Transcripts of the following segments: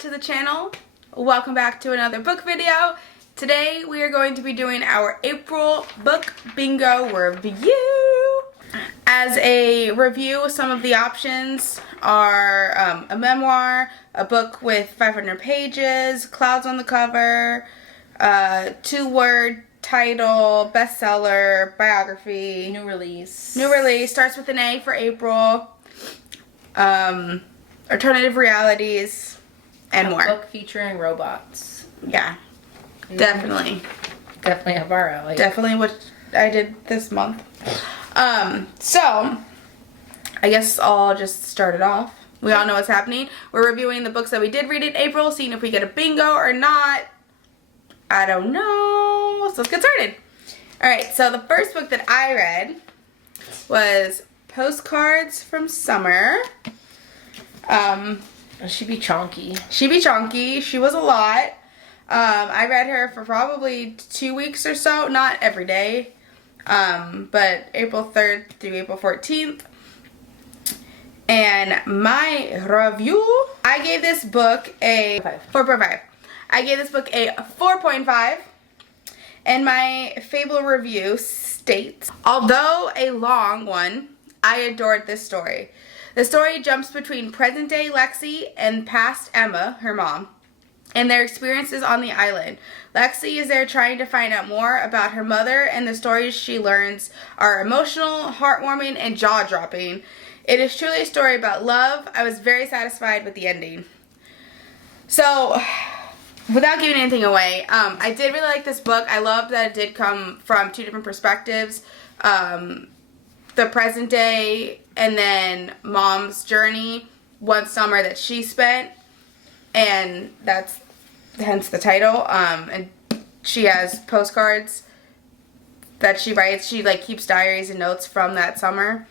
to the channel. Welcome back to another book video. Today we are going to be doing our April book bingo review. As a review, some of the options are a memoir, a book with 500 pages, clouds on the cover, two-word title, bestseller, biography, new release, starts with an A for April, alternative realities, and more. Book featuring robots. Yeah, definitely up our alley. Definitely what I did this month. So I guess I'll just start it off. We all know what's happening. We're reviewing the books that we did read in April, seeing if we get a bingo or not. I don't know. So let's get started. Alright, so the first book that I read was Postcards from Summer. She be chonky. She be chonky. She was a lot. I read her for probably 2 weeks or so. Not every day. But April 3rd through April 14th. And my review, I gave this book a 4.5. I gave this book a 4.5. And my Fable review states, although a long one, I adored this story. The story jumps between present-day Lexi and past Emma, her mom, and their experiences on the island. Lexi is there trying to find out more about her mother, and the stories she learns are emotional, heartwarming, and jaw-dropping. It is truly a story about love. I was very satisfied with the ending. So, without giving anything away, I did really like this book. I loved that it did come from two different perspectives. The present day and then mom's journey, one summer that she spent, and that's hence the title. And she has postcards that she writes. She like keeps diaries and notes from that summer.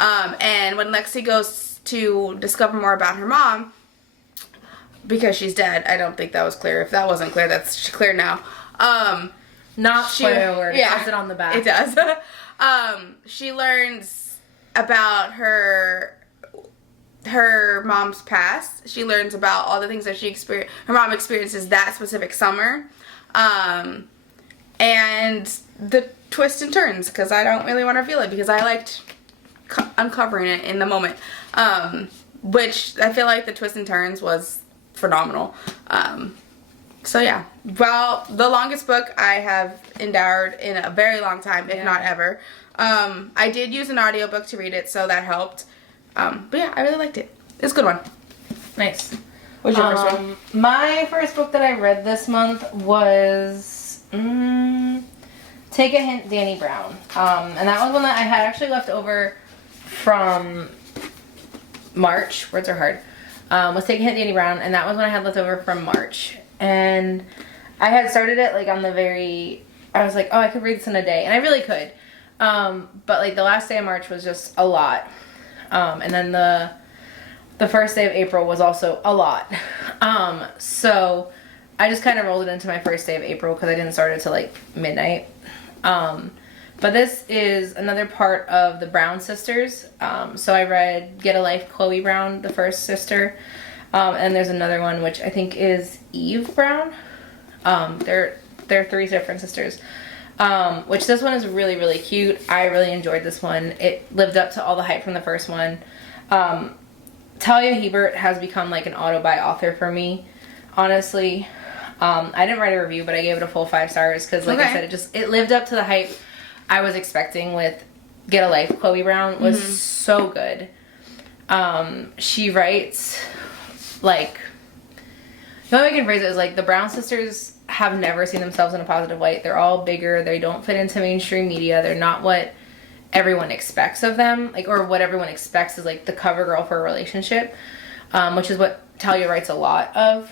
And when Lexi goes to discover more about her mom, because she's dead, I don't think that was clear. If that wasn't clear, that's clear now. Not spoiler alert. It says it on the back. It does. She learns about her mom's past. She learns about all the things that her mom experiences that specific summer. And the twists and turns, because I don't really want to reveal it, because I liked uncovering it in the moment. Which I feel like the twists and turns was phenomenal. So yeah, well, the longest book I have endured in a very long time, if not ever. I did use an audiobook to read it, so that helped. But yeah, I really liked it. It's a good one. Nice. What's your first one? My first book that I read this month was Take a Hint, Dani Brown. And that was one that I had actually left over from March. Words are hard. Was Take a Hint, Dani Brown, and that was one I had left over from March. And I had started it like on I was like, oh, I could read this in a day, and I really could. But like the last day of March was just a lot. And then the first day of April was also a lot. So I just kind of rolled it into my first day of April because I didn't start it till like midnight. But this is another part of the Brown sisters. So I read Get a Life, Chloe Brown, the first sister. And there's another one which I think is Eve Brown. They're three different sisters. Which this one is really, really cute. I really enjoyed this one. It lived up to all the hype from the first one. Talia Hibbert has become like an auto-buy author for me, honestly. I didn't write a review, but I gave it a full 5 stars because, like I said, it lived up to the hype I was expecting with Get a Life. Chloe Brown was so good. She writes, like, the only way I can phrase it is, like, the Brown sisters have never seen themselves in a positive light. They're all bigger. They don't fit into mainstream media. They're not what everyone expects of them, like, or what everyone expects is like the cover girl for a relationship, which is what Talia writes a lot of.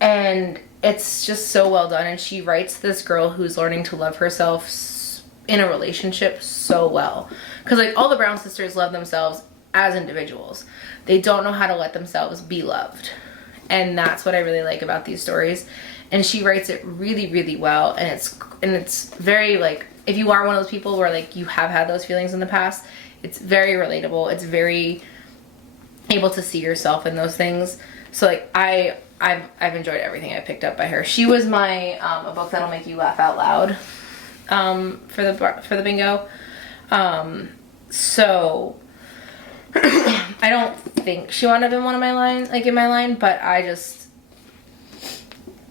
And it's just so well done, and she writes this girl who's learning to love herself in a relationship so well, because like all the Brown sisters love themselves as individuals. They don't know how to let themselves be loved, and that's what I really like about these stories. And she writes it really, really well, and it's very, like, if you are one of those people where like you have had those feelings in the past, it's very relatable. It's very able to see yourself in those things. So like I've enjoyed everything I picked up by her. She was my a book that'll make you laugh out loud for the bingo. So I don't think she wound up in one of my lines, like in my line, but I just,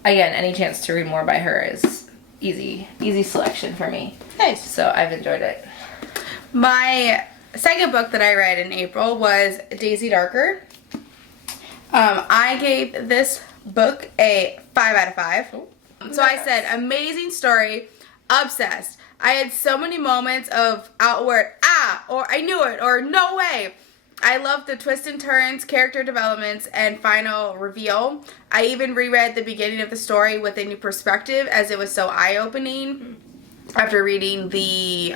again, any chance to read more by her is easy selection for me. Nice. So I've enjoyed it. My second book that I read in April was Daisy Darker. I gave this book a 5 out of 5. So I said, amazing story, obsessed. I had so many moments of outward, or I knew it, or no way. I loved the twists and turns, character developments, and final reveal. I even reread the beginning of the story with a new perspective, as it was so eye-opening after reading the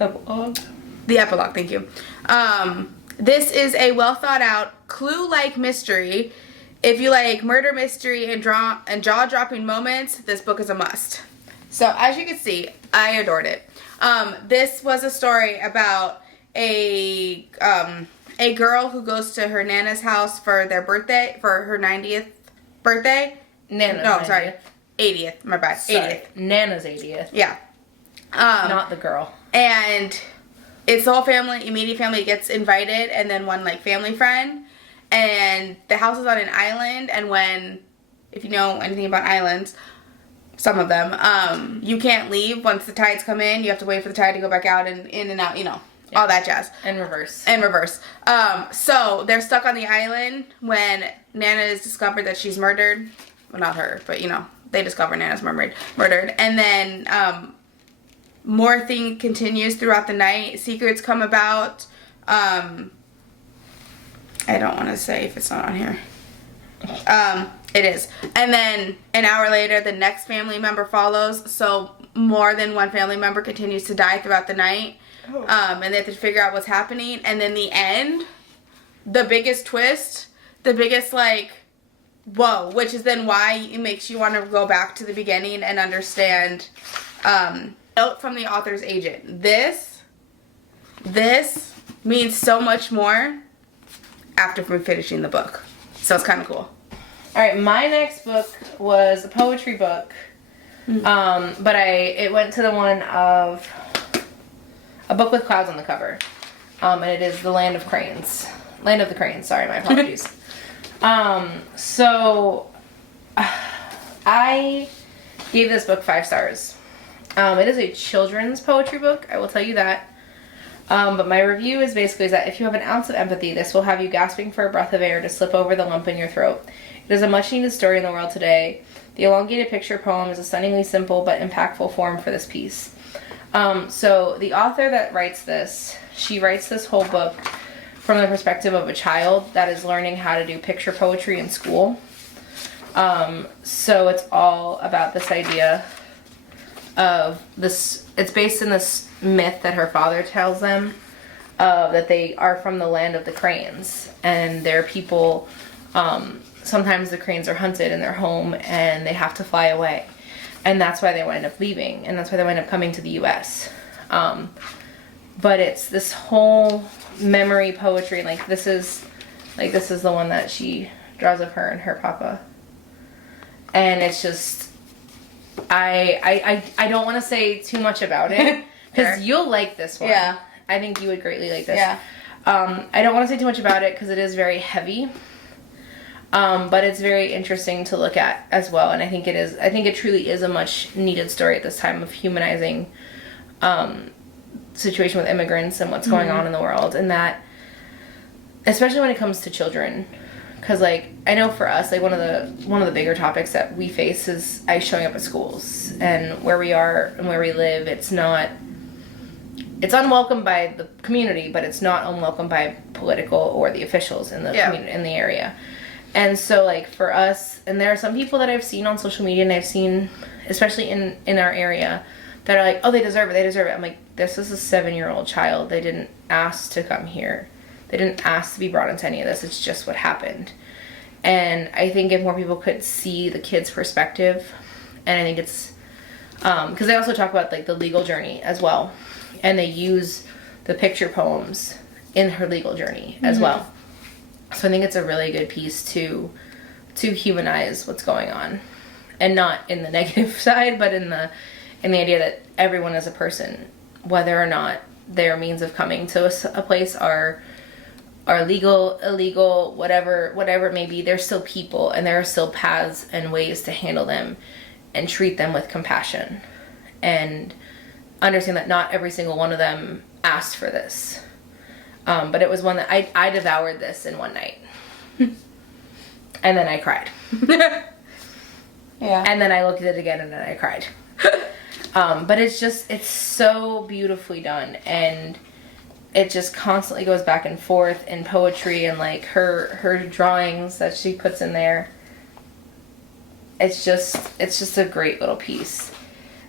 Epilogue. The epilogue, thank you. This is a well thought out, clue-like mystery. If you like murder mystery and jaw-dropping moments, this book is a must. So as you can see, I adored it. This was a story about a girl who goes to her Nana's house for their birthday, for her 90th birthday. Nana's 80th, my bad. Sorry. 80th. Nana's 80th. Yeah. Not the girl. And it's the whole family, immediate family gets invited, and then one like family friend. And the house is on an island, and if you know anything about islands, some of them, you can't leave once the tides come in. You have to wait for the tide to go back out and in and out, all that jazz. And reverse. So they're stuck on the island when Nana is discovered that she's murdered. Well, not her, but they discover Nana's murdered. And then more thing continues throughout the night. Secrets come about. I don't want to say if it's not on here. It is. And then an hour later, the next family member follows. So more than one family member continues to die throughout the night. Oh. And they have to figure out what's happening. And then the end, the biggest twist, the biggest whoa, which is then why it makes you want to go back to the beginning and understand. Note from the author's agent. This means so much more after finishing the book. So it's kind of cool. All right, my next book was a poetry book, but it went to the one of a book with clouds on the cover, and it is The Land of Cranes. Land of the Cranes, sorry, my apologies. So I gave this book 5 stars. It is a children's poetry book, I will tell you that. But my review is basically that if you have an ounce of empathy, this will have you gasping for a breath of air to slip over the lump in your throat. It is a much needed story in the world today. The elongated picture poem is a stunningly simple but impactful form for this piece. So the author that writes this, she writes this whole book from the perspective of a child that is learning how to do picture poetry in school. So it's all about this idea of this, it's based in this myth that her father tells them, that they are from the land of the cranes, and they're people, sometimes the cranes are hunted in their home and they have to fly away, and that's why they wind up leaving, and that's why they wind up coming to the US. But it's this whole memory poetry, this is the one that she draws of her and her papa, and it's just, I don't want to say too much about it because you'll like this one. Yeah, I think you would greatly like this. Yeah. I don't want to say too much about it because it is very heavy, but it's very interesting to look at as well. And I think it is. I think it truly is a much needed story at this time of humanizing situation with immigrants and what's going on in the world, and that, especially when it comes to children. Because, I know for us, one of the bigger topics that we face is showing up at schools and where we are and where we live. It's unwelcome by the community, but it's not unwelcome by political or the officials in the community, in the area. And so, for us, and there are some people that I've seen on social media, and I've seen, especially in our area, that are oh, they deserve it. I'm like, this is a 7-year-old child. They didn't ask to come here. They didn't ask to be brought into any of this. It's just what happened. And I think if more people could see the kid's perspective, and I think it's, because they also talk about the legal journey as well, and they use the picture poems in her legal journey as well. So I think it's a really good piece to humanize what's going on, and not in the negative side, but in the idea that everyone is a person, whether or not their means of coming to a place are legal, illegal, whatever it may be. They're still people, and there are still paths and ways to handle them and treat them with compassion, and understand that not every single one of them asked for this. But it was one that I devoured this in one night. And then I cried. Yeah. And then I looked at it again, and then I cried. But it's so beautifully done, and it just constantly goes back and forth in poetry, and like her drawings that she puts in there. It's just a great little piece.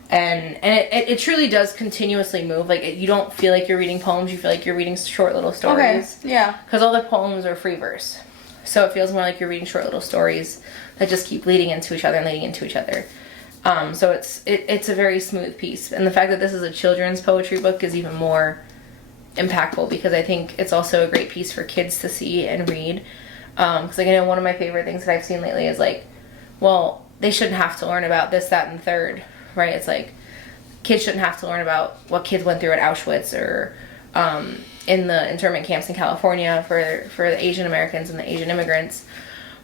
And it truly does continuously move. Like, you don't feel like you're reading poems. You feel like you're reading short little stories. Okay, yeah. Because all the poems are free verse. So it feels more like you're reading short little stories that just keep leading into each other and leading into each other. So it's a very smooth piece. And the fact that this is a children's poetry book is even more impactful, because I think it's also a great piece for kids to see and read. Because, like, I know one of my favorite things that I've seen lately is, like, well, they shouldn't have to learn about this, that, and the third. Right? It's like, kids shouldn't have to learn about what kids went through at Auschwitz, or in the internment camps in California for the Asian Americans and the Asian immigrants.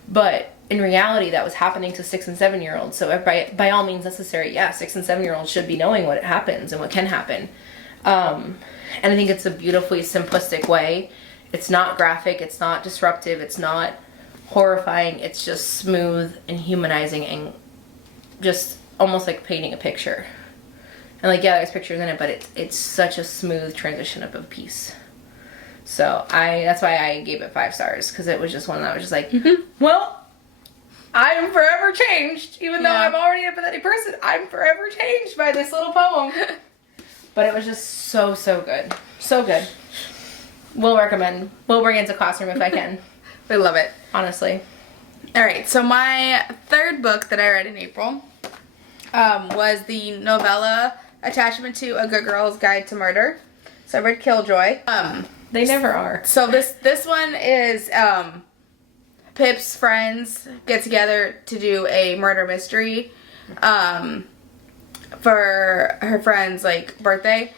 But in reality, that was happening to 6 and 7 year olds. So by all means necessary, 6 and 7 year olds should be knowing what happens and what can happen. And I think it's a beautifully simplistic way. It's not graphic. It's not disruptive. It's not horrifying. It's just smooth and humanizing, and just almost like painting a picture. And like, there's pictures in it, but it's such a smooth transition of a piece. So that's why I gave it 5 stars, because it was just one that I was just like, well, I'm forever changed. Even though I'm already a pathetic person, I'm forever changed by this little poem. But it was just so good. So good. We'll recommend. We'll bring it to classroom if I can. We love it. Honestly. Alright, so my third book that I read in April was the novella Attachment to A Good Girl's Guide to Murder. So I read Killjoy. They never are. So this one is Pip's friends get together to do a murder mystery for her friend's, like, birthday,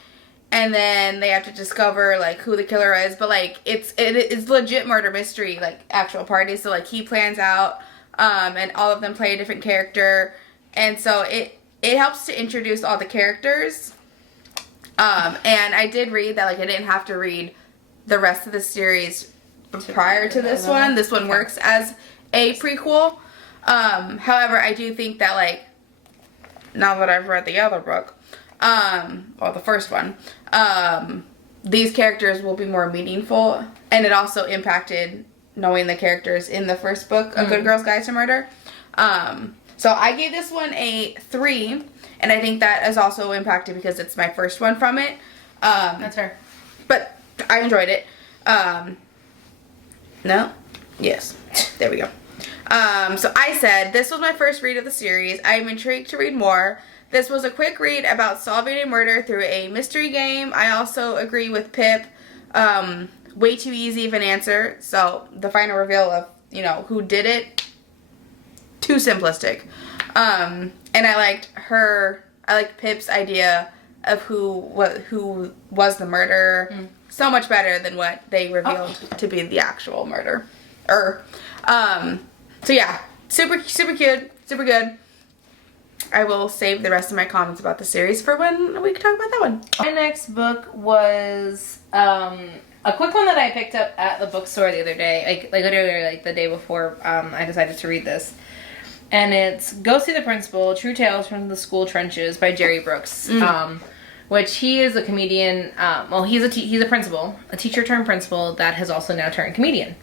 and then they have to discover, like, who the killer is. But, like, it's legit murder mystery, like, actual parties. So, like, he plans out, and all of them play a different character, and so it helps to introduce all the characters. And I did read that, like, I didn't have to read the rest of the series prior to this one. This one works as a prequel. However, I do think that, like, now that I've read the other book, or the first one, these characters will be more meaningful, and it also impacted knowing the characters in the first book, A Good Girl's Guide to Murder. So I gave this one a 3, and I think that is also impacted because it's my first one from it. That's fair. But I enjoyed it. No? Yes. There we go. So I said, this was my first read of the series. I am intrigued to read more. This was a quick read about solving a murder through a mystery game. I also agree with Pip. Way too easy of an answer. So the final reveal of, who did it, too simplistic. And I liked Pip's idea of who was the murderer so much better than what they revealed to be the actual murder. So yeah, super cute, super good. I will save the rest of my comments about the series for when we can talk about that one. My next book was a quick one that I picked up at the bookstore the other day, like literally like the day before I decided to read this. And it's Go See the Principal, True Tales from the School Trenches by Jerry Brooks. Which he is a comedian, he's a principal, a teacher turned principal that has also now turned comedian.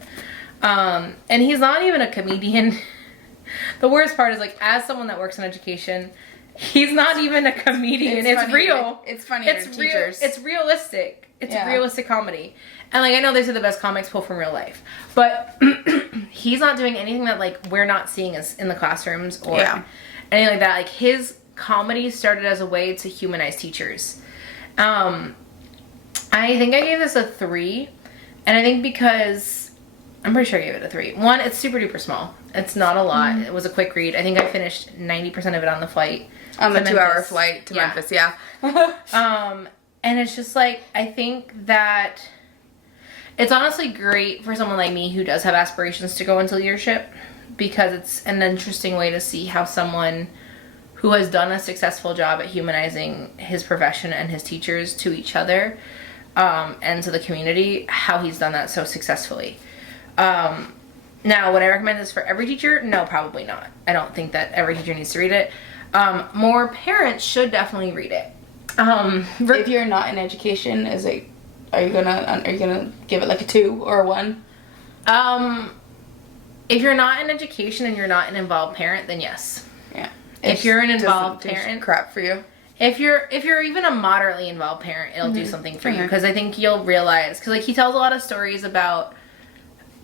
And he's not even a comedian. The worst part is, like, as someone that works in education, he's not even a comedian. It's real. It's funny. It's teachers. It's realistic. It's a realistic comedy. And, like, I know these are the best comics pulled from real life. But he's not doing anything that, like, we're not seeing us in the classrooms or anything like that. Like, his comedy started as a way to humanize teachers. I think I gave this a 3 And I think because, I'm pretty sure I gave it a 3. One, it's super duper small. It's not a lot. It was a quick read. I think I finished 90% of it on the flight. On the to 2-hour Memphis. flight to Yeah. Memphis, yeah. And it's just like, I think that it's honestly great for someone like me who does have aspirations to go into leadership, because it's an interesting way to see how someone who has done a successful job at humanizing his profession and his teachers to each other, and to the community, how he's done that so successfully. Now, would I recommend this for every teacher? No, probably not. I don't think that every teacher needs to read it. More parents should definitely read it. If you're not in education, are you gonna give it like a 2 or a 1? If you're not in education and you're not an involved parent, then yes. Yeah. If you're an involved doesn't do parent, crap for you. if you're even a moderately involved parent, it'll do something for you, because I think you'll realize, because like he tells a lot of stories about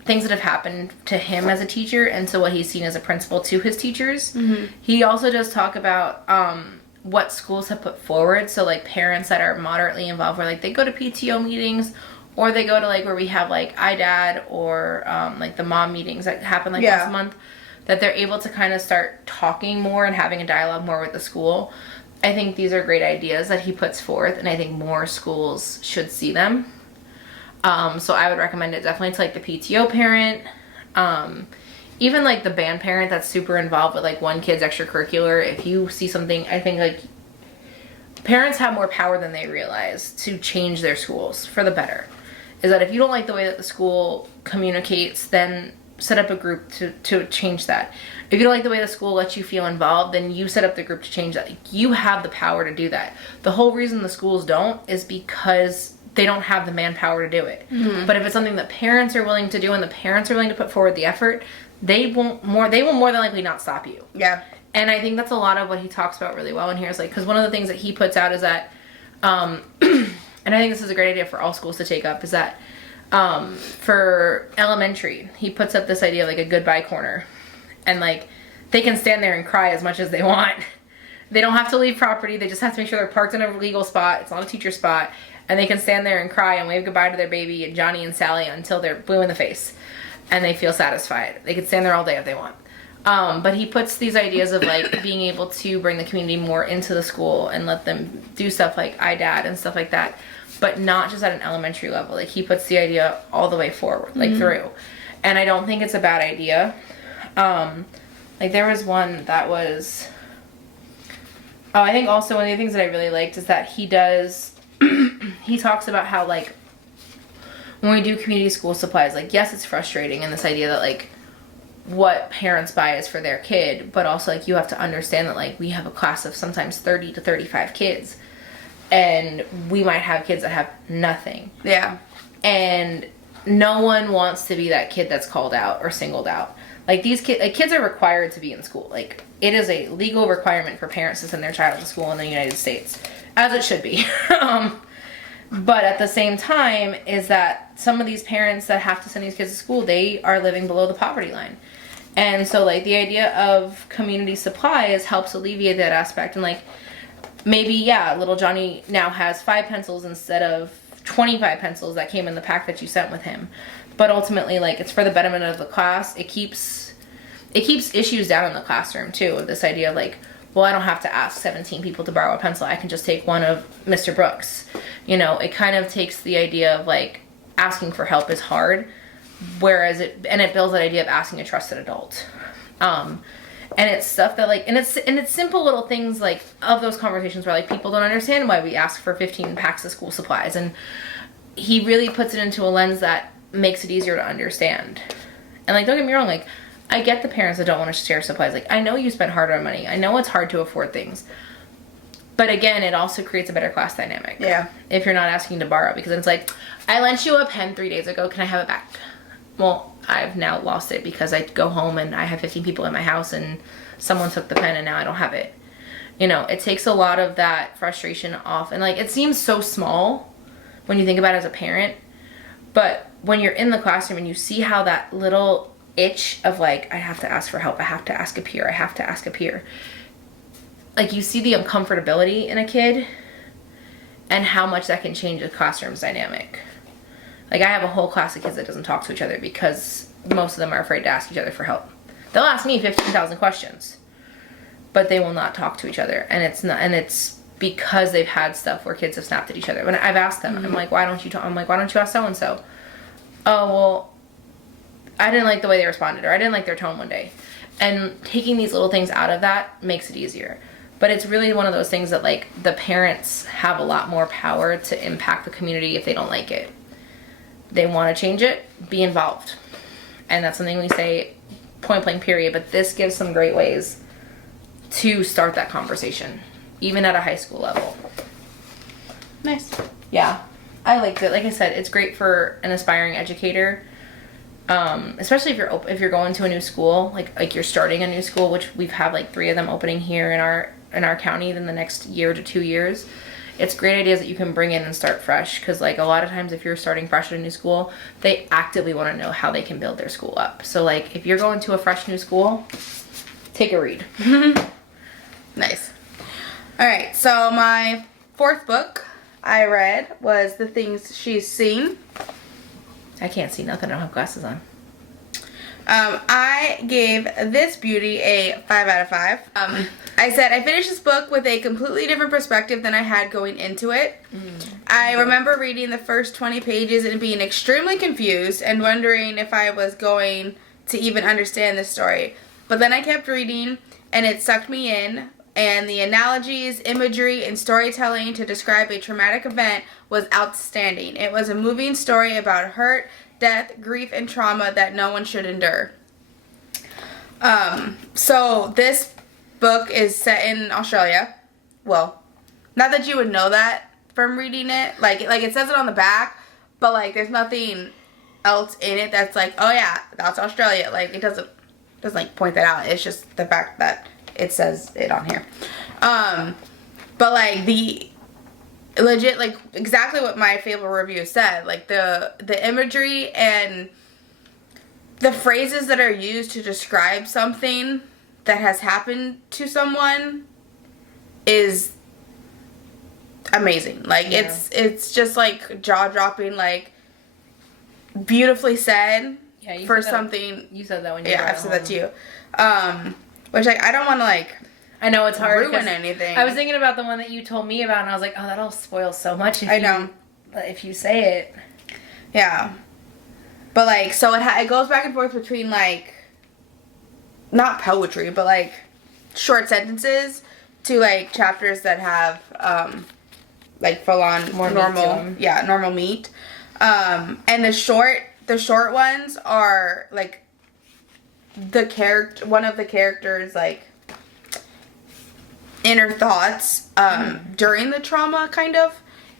things that have happened to him as a teacher and so what he's seen as a principal to his teachers. He also does talk about what schools have put forward, so like parents that are moderately involved, where like they go to PTO meetings, or they go to like where we have like iDad, or like the mom meetings that happen like once a month, that they're able to kind of start talking more and having a dialogue more with the school. I think these are great ideas that he puts forth, and I think more schools should see them. So I would recommend it definitely to like the PTO parent, even like the band parent that's super involved with like one kid's extracurricular. If you see something, I think like parents have more power than they realize to change their schools for the better. Is that if you don't like the way that the school communicates, then set up a group to change that. If you don't like the way the school lets you feel involved, then you set up the group to change that. You have the power to do that. The whole reason the schools don't is because they don't have the manpower to do it. But if it's something that parents are willing to do, and the parents are willing to put forward the effort, they will more than likely not stop you. Yeah. And I think that's a lot of what he talks about really well in here, is like, because one of the things that he puts out is that, and I think this is a great idea for all schools to take up, is that for elementary, he puts up this idea of like a goodbye corner, and like they can stand there and cry as much as they want. They don't have to leave property. They just have to make sure they're parked in a legal spot. It's not a teacher spot, and they can stand there and cry and wave goodbye to their baby and Johnny and Sally until they're blue in the face and they feel satisfied. They can stand there all day if they want. But he puts these ideas of like being able to bring the community more into the school and let them do stuff like iDad and stuff like that, but not just at an elementary level. Like he puts the idea all the way forward, like through. And I don't think it's a bad idea. Like there was one that was, I think also one of the things that I really liked is that he does, he talks about how like when we do community school supplies, like yes, it's frustrating, and this idea that like what parents buy is for their kid, but also like you have to understand that like we have a class of sometimes 30 to 35 kids, and we might have kids that have nothing. Yeah. And no one wants to be that kid that's called out or singled out. Like these kids are required to be in school. Like it is a legal requirement for parents to send their child to school in the United States, as it should be. But at the same time is that some of these parents that have to send these kids to school, they are living below the poverty line. And so like the idea of community supplies helps alleviate that aspect. And like maybe, yeah, little Johnny now has 5 pencils instead of 25 pencils that came in the pack that you sent with him. But ultimately, like, it's for the betterment of the class. It keeps issues down in the classroom too, with this idea of like, well, I don't have to ask 17 people to borrow a pencil. I can just take one of Mr. Brooks. You know, it kind of takes the idea of like asking for help is hard, whereas it builds that idea of asking a trusted adult. And it's stuff that like, and it's simple little things like of those conversations where like people don't understand why we ask for 15 packs of school supplies, and he really puts it into a lens that makes it easier to understand. And like, don't get me wrong, like I get the parents that don't want to share supplies. Like I know you spent hard-earned money. I know it's hard to afford things. But again, it also creates a better class dynamic. Yeah. If you're not asking to borrow, because it's like, I lent you a pen 3 days ago. Can I have it back? Well, I've now lost it because I go home and I have 15 people in my house and someone took the pen and now I don't have it. You know, it takes a lot of that frustration off. And like, it seems so small when you think about it as a parent. But when you're in the classroom and you see how that little itch of like, I have to ask for help, I have to ask a peer, I have to ask a peer. Like you see the uncomfortability in a kid and how much that can change a classroom's dynamic. Like, I have a whole class of kids that doesn't talk to each other because most of them are afraid to ask each other for help. They'll ask me 15,000 questions, but they will not talk to each other. And it's because they've had stuff where kids have snapped at each other. When I've asked them, I'm like, why don't you talk? I'm like, why don't you ask so-and-so? Oh, well, I didn't like the way they responded, or I didn't like their tone one day. And taking these little things out of that makes it easier. But it's really one of those things that, like, the parents have a lot more power to impact the community if they don't like it. They want to change it, be involved. And that's something we say point blank period. But this gives some great ways to start that conversation, even at a high school level. Nice. Yeah, I liked it. Like I said, it's great for an aspiring educator, especially if you're going to a new school, like you're starting a new school, which we've had like 3 of them opening here in our county in the next year to 2 years. It's great ideas that you can bring in and start fresh, because like a lot of times if you're starting fresh at a new school, they actively want to know how they can build their school up. So like if you're going to a fresh new school, take a read. Nice. All right, so my 4th book I read was The Things She's Seen. I can't see nothing. I don't have glasses on. I gave this beauty a 5 out of 5. I said I finished this book with a completely different perspective than I had going into it. I remember reading the first 20 pages and being extremely confused and wondering if I was going to even understand the story. But then I kept reading and it sucked me in, and the analogies, imagery, and storytelling to describe a traumatic event was outstanding. It was a moving story about hurt, death, grief, and trauma that no one should endure. So this book is set in Australia. Well, not that you would know that from reading it. Like it says it on the back, but like there's nothing else in it that's like, oh yeah, that's Australia. Like it doesn't like point that out. It's just the fact that it says it on here. But like the legit, like exactly what my Fable review said, like the imagery and the phrases that are used to describe something that has happened to someone is amazing. Like it's just like jaw-dropping, like beautifully said. Yeah, for something. You said that when you were I've said that to you. Which like I don't want to like. I know it's hard. Ruin anything. I was thinking about the one that you told me about, and I was like, oh, that'll spoil so much. If you say it. Yeah. But like, so it goes back and forth between like, not poetry, but like short sentences to like chapters that have like full on more normal meat. And the short ones are like one of the characters like inner thoughts during the trauma, kind of,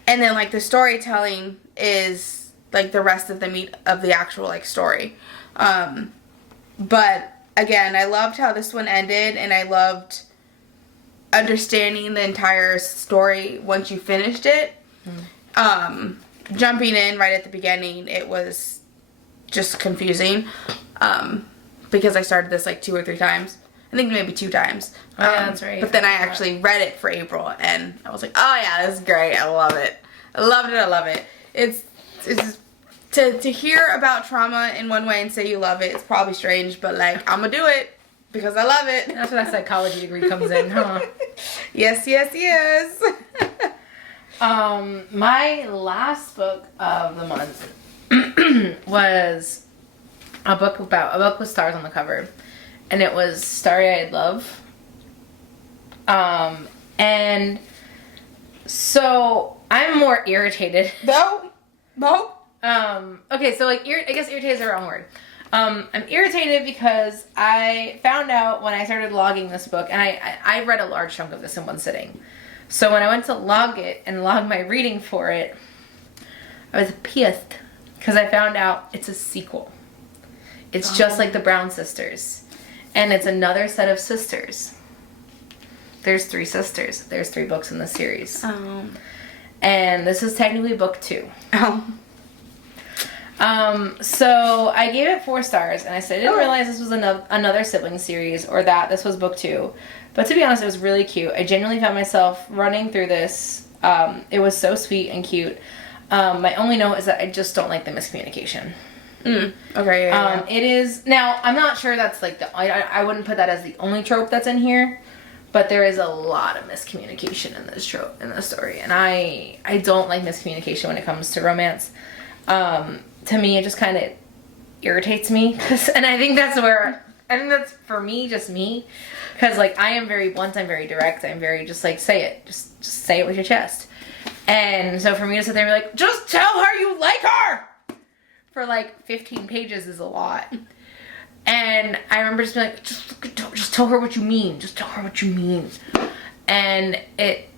and then like the storytelling is like the rest of the meat of the actual like story. But again, I loved how this one ended, and I loved understanding the entire story once you finished it. Jumping in right at the beginning, it was just confusing because I started this like 2 or 3 times. I think maybe 2 times. Yeah, that's right. But then I actually read it for April, and I was like, oh yeah, this is great. I love it. I love it. It's to hear about trauma in one way and say you love it, it's probably strange, but like I'm gonna do it because I love it. That's where that psychology degree comes in, huh? Yes. My last book of the month was a book with stars on the cover, and it was Starry-Eyed Love. And so I'm more irritated. No. Okay, so like I guess irritated is the wrong word. I'm irritated because I found out when I started logging this book, and I read a large chunk of this in one sitting. So when I went to log it and log my reading for it, I was pissed because I found out it's a sequel. It's just like the Brown Sisters, and it's another set of sisters. There's 3 sisters. There's 3 books in the series. Oh. And this is technically book 2. Oh. So I gave it 4 stars, and I said I didn't realize this was another sibling series, or that this was book 2. But to be honest, it was really cute. I genuinely found myself running through this. It was so sweet and cute. My only note is that I just don't like the miscommunication. Okay. Yeah. It is now. I'm not sure that's like I wouldn't put that as the only trope that's in here, but there is a lot of miscommunication in this trope in this story, and I don't like miscommunication when it comes to romance. To me, it just kind of irritates me, and I think that's for me, just me, because like I am very blunt, I'm very direct, I'm very just like say it, just say it with your chest, and so for me to sit there and be like, just tell her you like her, for like 15 pages is a lot. And I remember just being like, just tell her what you mean. Just tell her what you mean. And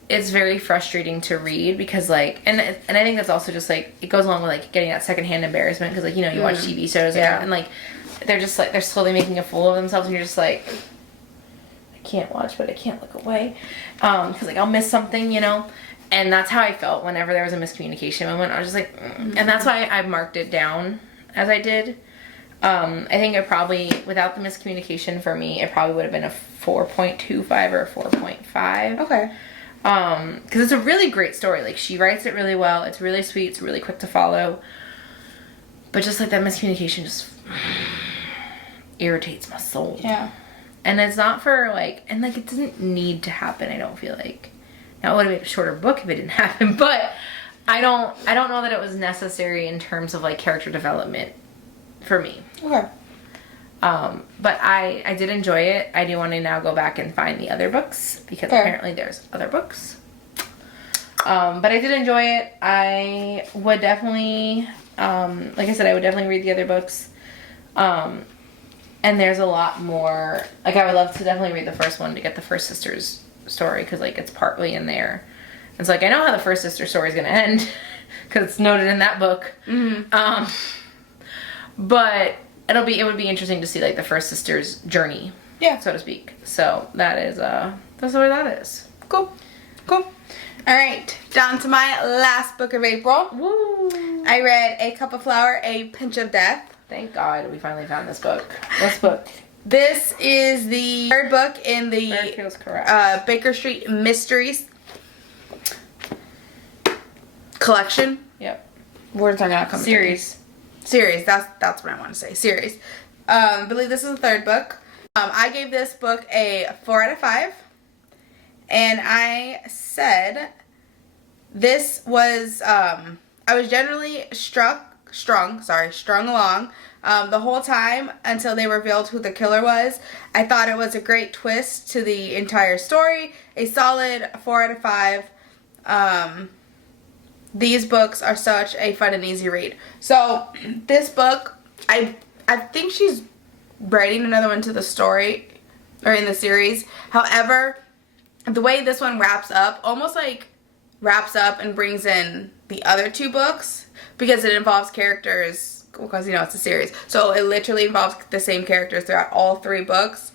it's very frustrating to read because like, and I think that's also just like, it goes along with like getting that secondhand embarrassment because like, you know, you watch TV shows and like, they're just like, they're slowly making a fool of themselves and you're just like, I can't watch, but I can't look away. Cause like I'll miss something, you know? And that's how I felt whenever there was a miscommunication moment. I was just like, and that's why I marked it down as I did. I think it probably, without the miscommunication for me, it probably would have been a 4.25 or a 4.5. Okay. Because it's a really great story. Like, she writes it really well. It's really sweet. It's really quick to follow. But just like that miscommunication just irritates my soul. Yeah. And it's not for like, and like it doesn't need to happen, I don't feel like. Now, it would have been a shorter book if it didn't happen, but I don't know that it was necessary in terms of like character development for me. Okay. But I did enjoy it. I do want to now go back and find the other books because apparently there's other books. But I did enjoy it. I would definitely, like I said, I would definitely read the other books. And there's a lot more. Like, I would love to definitely read the first one to get the First Sisters story because like it's partly in there. It's like I know how the First Sister story is going to end because it's noted in that book. Mm-hmm. But it would be interesting to see like the First Sister's journey, so to speak. So that is that's where that is. Cool. All right, down to my last book of April. Woo! I read A Cup of Flour, A Pinch of Death. Thank God we finally found this book. This book. This is the third book in the Baker Street Mysteries collection. Yep. Words are not coming. Series. That's what I want to say. Series. I believe this is the third book. I gave this book a 4 out of 5. And I said this was, I was generally strung along the whole time until they revealed who the killer was. I thought it was a great twist to the entire story. A solid 4 out of 5. These books are such a fun and easy read. So this book, I think she's writing another one to the story or in the series. However, the way this one wraps up, almost like wraps up and brings in the other two books because it involves characters, because you know it's a series. So it literally involves the same characters throughout all 3 books,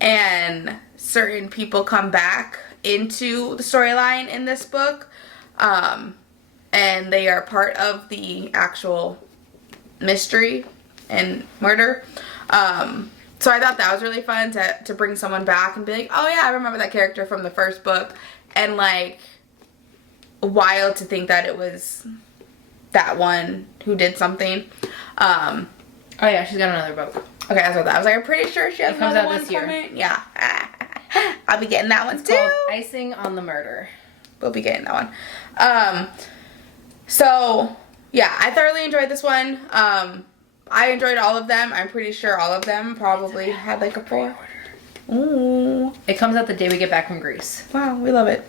and certain people come back into the storyline in this book. And they are part of the actual mystery and murder. So I thought that was really fun to bring someone back and be like, oh yeah, I remember that character from the first book. And like, wild to think that it was that one who did something. Oh yeah, she's got another book. Okay, that's what I was like, I'm pretty sure she has another one this year. coming. Yeah. I'll be getting that one too. Called Icing on the Murder. We'll be getting that one. So, yeah, I thoroughly enjoyed this one. I enjoyed all of them. I'm pretty sure all of them probably had like a 4. Ooh. It comes out the day we get back from Greece. Wow, we love it.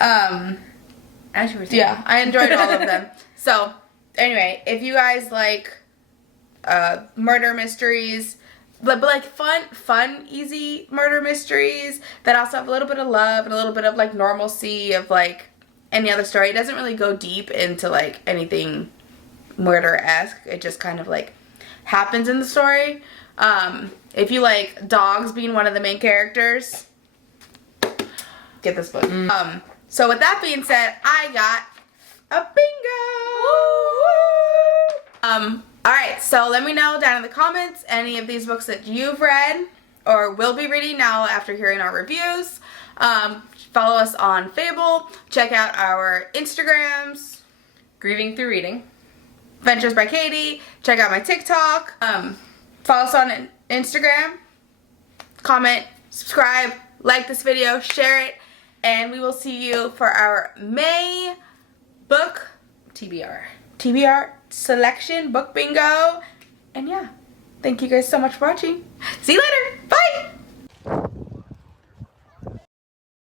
As you were saying. Yeah, I enjoyed all of them. So, anyway, if you guys like murder mysteries, but like fun, easy murder mysteries that also have a little bit of love and a little bit of like normalcy of like any other story. It doesn't really go deep into like anything murder-esque. It just kind of like happens in the story. If you like dogs being one of the main characters, get this book. So with that being said, I got a bingo! Alright, so let me know down in the comments any of these books that you've read or will be reading now after hearing our reviews. Follow us on Fable. Check out our Instagrams. Grieving Through Reading. Ventures by Katie. Check out my TikTok. Follow us on Instagram. Comment, subscribe, like this video, share it, and we will see you for our May book TBR selection, book bingo. And yeah, thank you guys so much for watching. See you later. Bye.